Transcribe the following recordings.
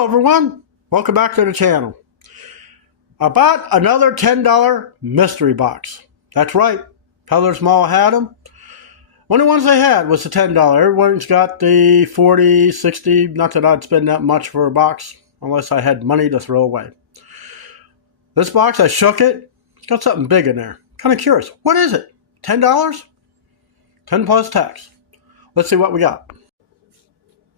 Hello everyone, welcome back to the channel. I bought another $10 mystery box. That's right, Peddler's Mall had them. One of the ones they had was the $10. Everyone's got the 40, 60, not that I'd spend that much for a box unless I had money to throw away. This box, I shook it, it's got something big in there. Kind of curious, what is it? $10? 10 plus tax. Let's see what we got.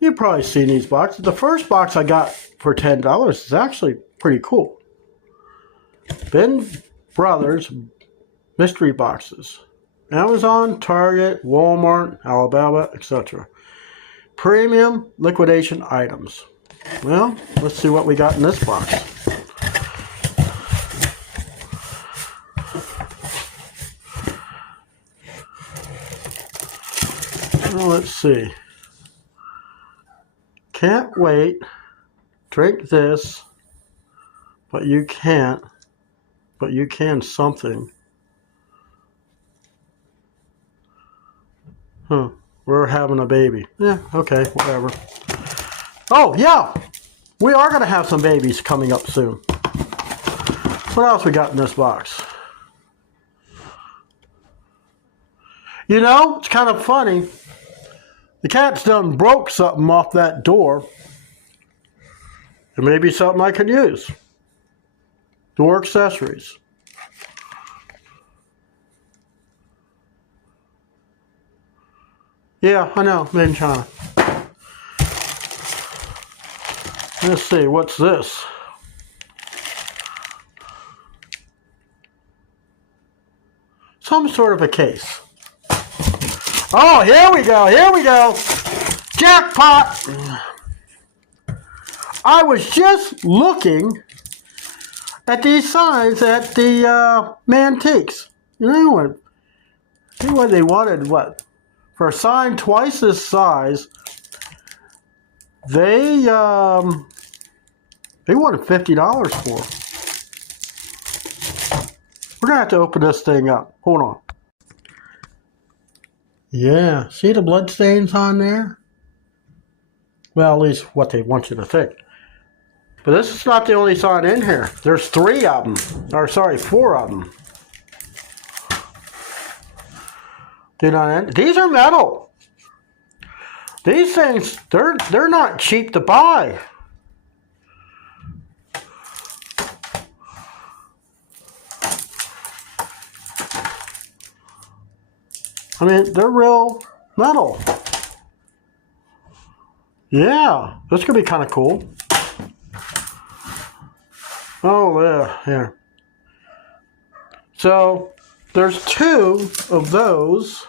You've probably seen these boxes. The first box I got for $10 is actually pretty cool. Ben Brothers mystery boxes. Amazon, Target, Walmart, Alibaba, etc. Premium liquidation items. Well, let's see what we got in this box. Well, let's see. Can't wait, drink this, but you can't, but you can something. We're having a baby. Yeah, okay, whatever. Oh, yeah, we are going to have some babies coming up soon. What else we got in this box? You know, it's kind of funny. The cat's done broke something off that door. It may be something I could use. Door accessories. Yeah, I know, made in China. Let's see, what's this? Some sort of a case. Oh, here we go, here we go. Jackpot. I was just looking at these signs at the Mantiques. You know what they wanted, what? For a sign twice this size, they wanted $50 for. We're going to have to open this thing up. Hold on. Yeah, see the blood stains on there? Well, at least what they want you to think. But this is not the only sign in here. There's 3 of them. Or sorry, 4 of them. Do not end. These are metal. These things, they're not cheap to buy. I mean, they're real metal. Yeah, this could be kind of cool. Oh, yeah, here. So, there's 2 of those.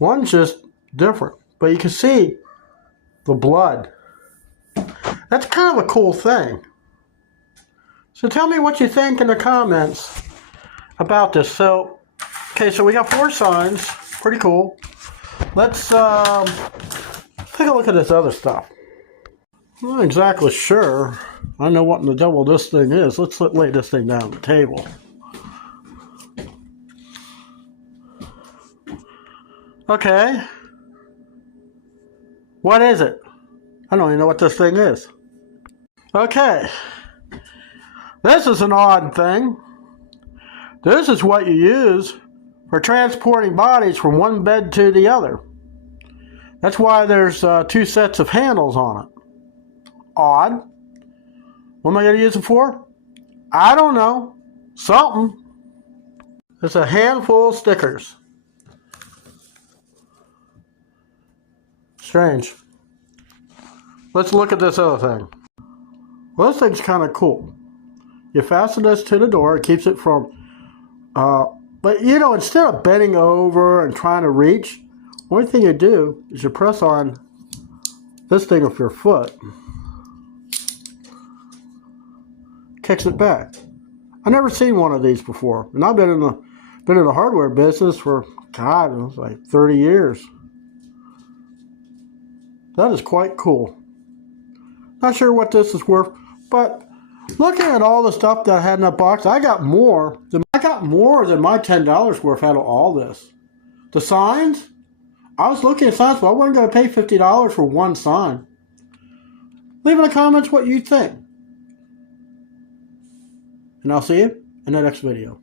One's just different, but you can see the blood. That's kind of a cool thing. So tell me what you think in the comments about this. So, okay, so we got 4 signs. Pretty cool. Let's take a look at this other stuff. I'm not exactly sure. I know what in the devil this thing is. Let's lay this thing down on the table. Okay. What is it? I don't even know what this thing is. Okay. This is an odd thing. This is what you use for transporting bodies from one bed to the other. That's why there's 2 sets of handles on it. Odd. What am I going to use it for? I don't know. Something. It's a handful of stickers. Strange. Let's look at this other thing. Well, this thing's kind of cool. You fasten this to the door. It keeps it from... but, you know, instead of bending over and trying to reach, the only thing you do is you press on this thing with your foot. Kicks it back. I've never seen one of these before. And I've been in the hardware business for, God, it was like 30 years. That is quite cool. Not sure what this is worth, but looking at all the stuff that I had in that box, I got more than my $10 worth out of all this. The signs? I was looking at signs, but I wasn't going to pay $50 for one sign. Leave in the comments what you think. And I'll see you in the next video.